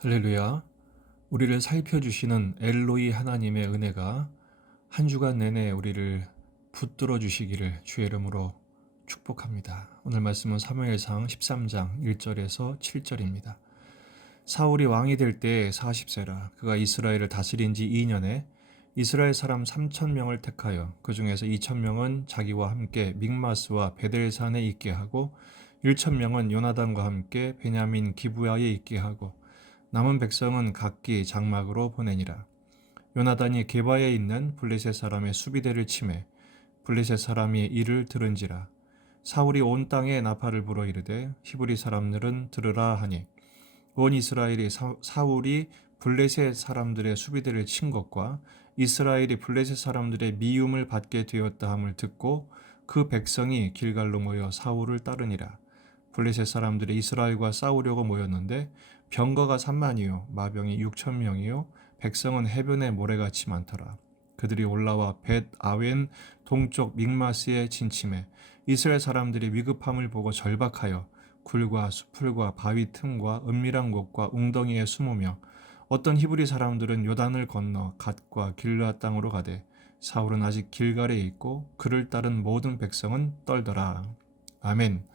할렐루야. 우리를 살펴주시는 엘로이 하나님의 은혜가 한 주간 내내 우리를 붙들어 주시기를 주의 이름으로 축복합니다. 오늘 말씀은 사무엘상 13장 1절에서 7절입니다. 사울이 왕이 될 때에 40세라. 그가 이스라엘을 다스린 지 2년에 이스라엘 사람 3,000명을 택하여 그 중에서 2,000명은 자기와 함께 믹마스와 베델산에 있게 하고 1,000명은 요나단과 함께 베냐민 기브야에 있게 하고 남은 백성은 각기 장막으로 보내니라. 요나단이 게바에 있는 블레셋 사람의 수비대를 치매 블레셋 사람이 이를 들은지라. 사울이 온 땅에 나팔을 불어 이르되 히브리 사람들은 들으라 하니 온 이스라엘이 사울이 블레셋 사람들의 수비대를 친 것과 이스라엘이 블레셋 사람들의 미움을 받게 되었다 함을 듣고 그 백성이 길갈로 모여 사울을 따르니라. 블레셋 사람들이 이스라엘과 싸우려고 모였는데 병거가 3만이요 마병이 6,000명이요 백성은 해변에 모래같이 많더라. 그들이 올라와 벳 아웬 동쪽 믹마스에 진침해 이스라엘 사람들이 위급함을 보고 절박하여 굴과 수풀과 바위 틈과 은밀한 곳과 웅덩이에 숨으며 어떤 히브리 사람들은 요단을 건너 갓과 길르앗 땅으로 가되 사울은 아직 길갈에 있고 그를 따른 모든 백성은 떨더라. 아멘.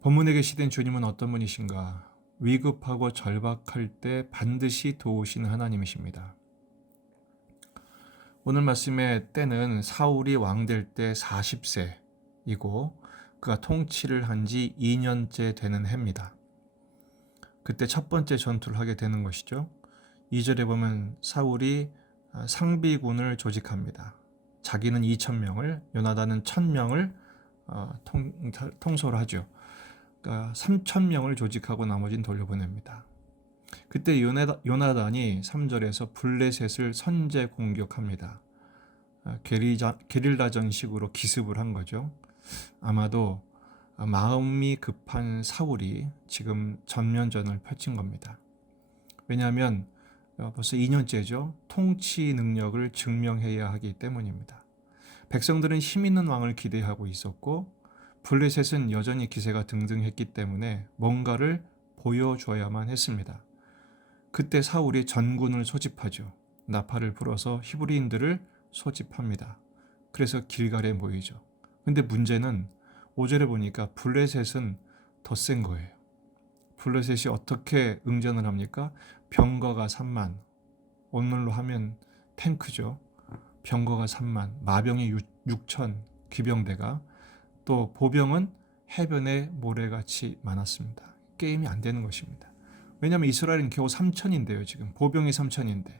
본문에 계시된 주님은 어떤 분이신가? 위급하고 절박할 때 반드시 도우시는 하나님이십니다. 오늘 말씀의 때는 사울이 왕될 때 40세이고 그가 통치를 한 지 2년째 되는 해입니다. 그때 첫 번째 전투를 하게 되는 것이죠. 2절에 보면 사울이 상비군을 조직합니다. 자기는 2,000명을, 요나단은 1,000명을 통솔 하죠. 그러니까 3,000명을 조직하고 나머지는 돌려보냅니다. 그때 요나단이 3절에서 블레셋을 선제 공격합니다. 게릴라전식으로 기습을 한 거죠. 아마도 마음이 급한 사울이 지금 전면전을 펼친 겁니다. 왜냐하면 벌써 2년째죠. 통치 능력을 증명해야 하기 때문입니다. 백성들은 힘 있는 왕을 기대하고 있었고 블레셋은 여전히 기세가 등등했기 때문에 뭔가를 보여줘야만 했습니다. 그때 사울이 전군을 소집하죠. 나팔을 불어서 히브리인들을 소집합니다. 그래서 길갈에 모이죠. 근데 문제는 5절에 보니까 블레셋은 더 센 거예요. 블레셋이 어떻게 응전을 합니까? 병거가 3만, 오늘로 하면 탱크죠. 병거가 3만, 마병이 6천 기병대가, 또 보병은 해변에 모래같이 많았습니다. 게임이 안 되는 것입니다. 왜냐하면 이스라엘은 겨우 3천인데요. 지금 보병이 3천인데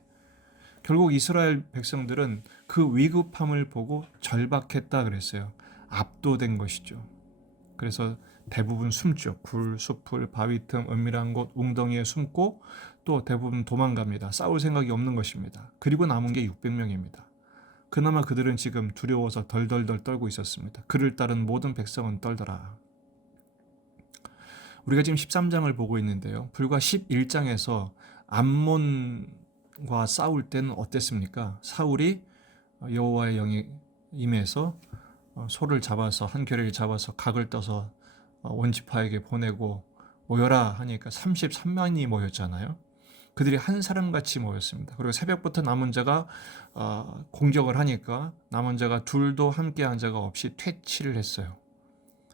결국 이스라엘 백성들은 그 위급함을 보고 절박했다 그랬어요. 압도된 것이죠. 그래서 대부분 숨죠. 굴, 수풀, 바위 틈, 은밀한 곳, 웅덩이에 숨고 또 대부분 도망갑니다. 싸울 생각이 없는 것입니다. 그리고 남은 게 600명입니다. 그나마 그들은 지금 두려워서 덜덜덜 떨고 있었습니다. 그를 따른 모든 백성은 떨더라. 우리가 지금 13장을 보고 있는데요. 불과 11장에서 암몬과 싸울 때는 어땠습니까? 사울이 여호와의 영이 임해서 소를 잡아서 한 겨레를 잡아서 각을 떠서 원지파에게 보내고 모여라 하니까 33만이 모였잖아요. 그들이 한 사람같이 모였습니다. 그리고 새벽부터 남은 자가 공격을 하니까 남은 자가 둘도 함께 한 자가 없이 퇴치를 했어요.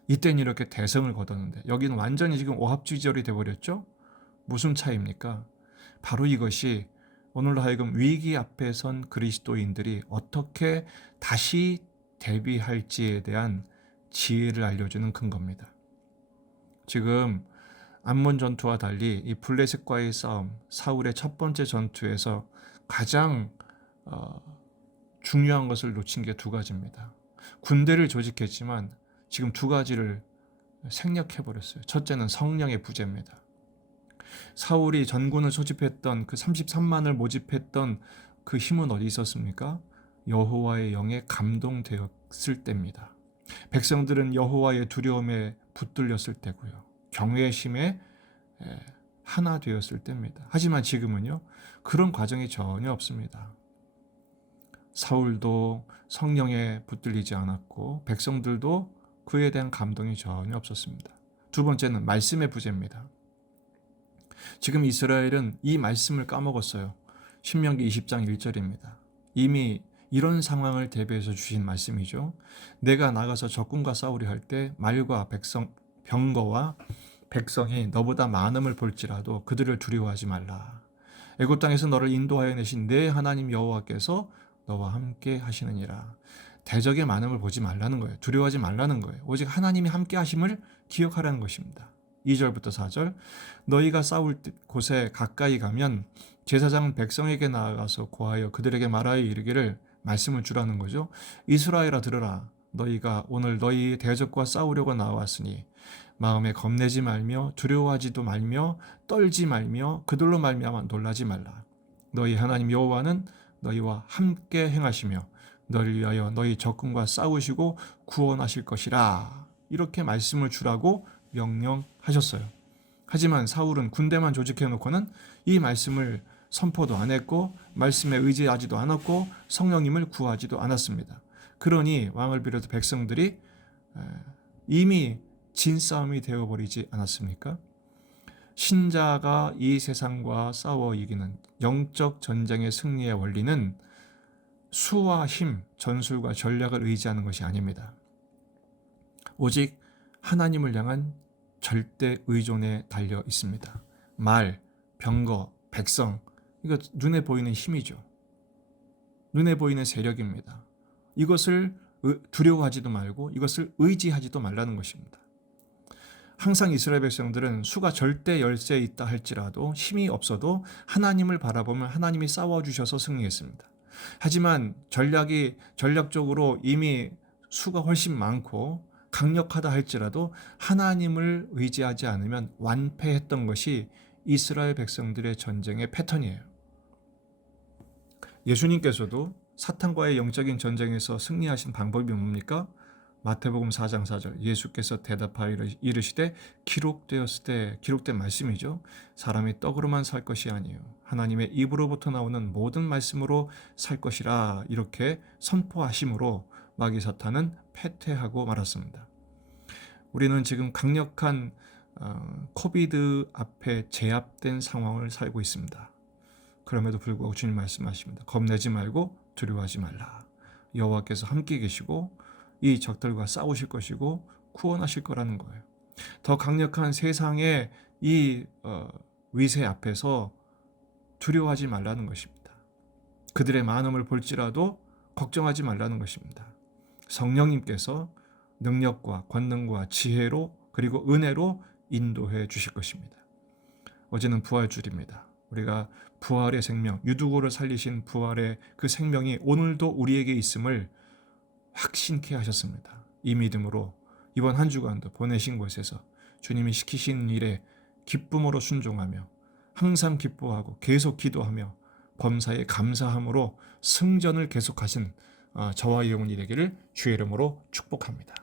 이때는 이렇게 대성을 거뒀는데 여기는 완전히 지금 오합지졸이 돼버렸죠. 무슨 차이입니까? 바로 이것이 오늘로 하여금 위기 앞에 선 그리스도인들이 어떻게 다시 대비할지에 대한 지혜를 알려주는 근거입니다. 지금 암몬 전투와 달리 이 블레셋과의 싸움, 사울의 첫 번째 전투에서 가장 중요한 것을 놓친 게 두 가지입니다. 군대를 조직했지만 지금 두 가지를 생략해버렸어요. 첫째는 성령의 부재입니다. 사울이 전군을 소집했던 그 33만을 모집했던 그 힘은 어디 있었습니까? 여호와의 영에 감동되었을 때입니다. 백성들은 여호와의 두려움에 붙들렸을 때고요. 경외심에 하나 되었을 때입니다. 하지만 지금은요. 그런 과정이 전혀 없습니다. 사울도 성령에 붙들리지 않았고 백성들도 그에 대한 감동이 전혀 없었습니다. 두 번째는 말씀의 부재입니다. 지금 이스라엘은 이 말씀을 까먹었어요. 신명기 20장 1절입니다. 이미 이런 상황을 대비해서 주신 말씀이죠. 내가 나가서 적군과 싸우려 할 때 말과 백성, 병거와 백성이 너보다 많음을 볼지라도 그들을 두려워하지 말라. 애굽 땅에서 너를 인도하여 내신 내 하나님 여호와께서 너와 함께 하시느니라. 대적의 많음을 보지 말라는 거예요. 두려워하지 말라는 거예요. 오직 하나님이 함께 하심을 기억하라는 것입니다. 2절부터 4절 너희가 싸울 곳에 가까이 가면 제사장은 백성에게 나아가서 고하여 그들에게 말하여 이르기를 말씀을 주라는 거죠. 이스라엘아 들으라. 너희가 오늘 너희 대적과 싸우려고 나왔으니 마음에 겁내지 말며 두려워하지도 말며 떨지 말며 그들로 말미암아 놀라지 말라. 너희 하나님 여호와는 너희와 함께 행하시며 너를 위하여 너희 적군과 싸우시고 구원하실 것이라. 이렇게 말씀을 주라고 명령하셨어요. 하지만 사울은 군대만 조직해 놓고는 이 말씀을 선포도 안 했고 말씀에 의지하지도 않았고 성령님을 구하지도 않았습니다. 그러니 왕을 비롯해 백성들이 이미 진 싸움이 되어버리지 않았습니까? 신자가 이 세상과 싸워 이기는 영적 전쟁의 승리의 원리는 수와 힘, 전술과 전략을 의지하는 것이 아닙니다. 오직 하나님을 향한 절대 의존에 달려 있습니다. 말, 병거, 백성, 이거 눈에 보이는 힘이죠. 눈에 보이는 세력입니다. 이것을 두려워하지도 말고 이것을 의지하지도 말라는 것입니다. 항상 이스라엘 백성들은 수가 절대 열세에 있다 할지라도 힘이 없어도 하나님을 바라보면 하나님이 싸워주셔서 승리했습니다. 하지만 전략적으로 이미 수가 훨씬 많고 강력하다 할지라도 하나님을 의지하지 않으면 완패했던 것이 이스라엘 백성들의 전쟁의 패턴이에요. 예수님께서도 사탄과의 영적인 전쟁에서 승리하신 방법이 뭡니까? 마태복음 4장 4절 예수께서 대답하여 이르시되 기록된 말씀이죠. 사람이 떡으로만 살 것이 아니요 하나님의 입으로부터 나오는 모든 말씀으로 살 것이라 이렇게 선포하심으로 마귀 사탄은 패퇴하고 말았습니다. 우리는 지금 강력한 코비드 앞에 제압된 상황을 살고 있습니다. 그럼에도 불구하고 주님 말씀하십니다. 겁내지 말고 두려워하지 말라. 여호와께서 함께 계시고 이 적들과 싸우실 것이고 구원하실 거라는 거예요. 더 강력한 세상의 이 위세 앞에서 두려워하지 말라는 것입니다. 그들의 많음을 볼지라도 걱정하지 말라는 것입니다. 성령님께서 능력과 권능과 지혜로 그리고 은혜로 인도해 주실 것입니다. 어제는 부활주일입니다. 우리가 부활의 생명, 유두고를 살리신 부활의 그 생명이 오늘도 우리에게 있음을 확신케 하셨습니다. 이 믿음으로 이번 한 주간도 보내신 곳에서 주님이 시키신 일에 기쁨으로 순종하며 항상 기뻐하고 계속 기도하며 범사에 감사함으로 승전을 계속하신 저와 영혼이 되기를 주의 이름으로 축복합니다.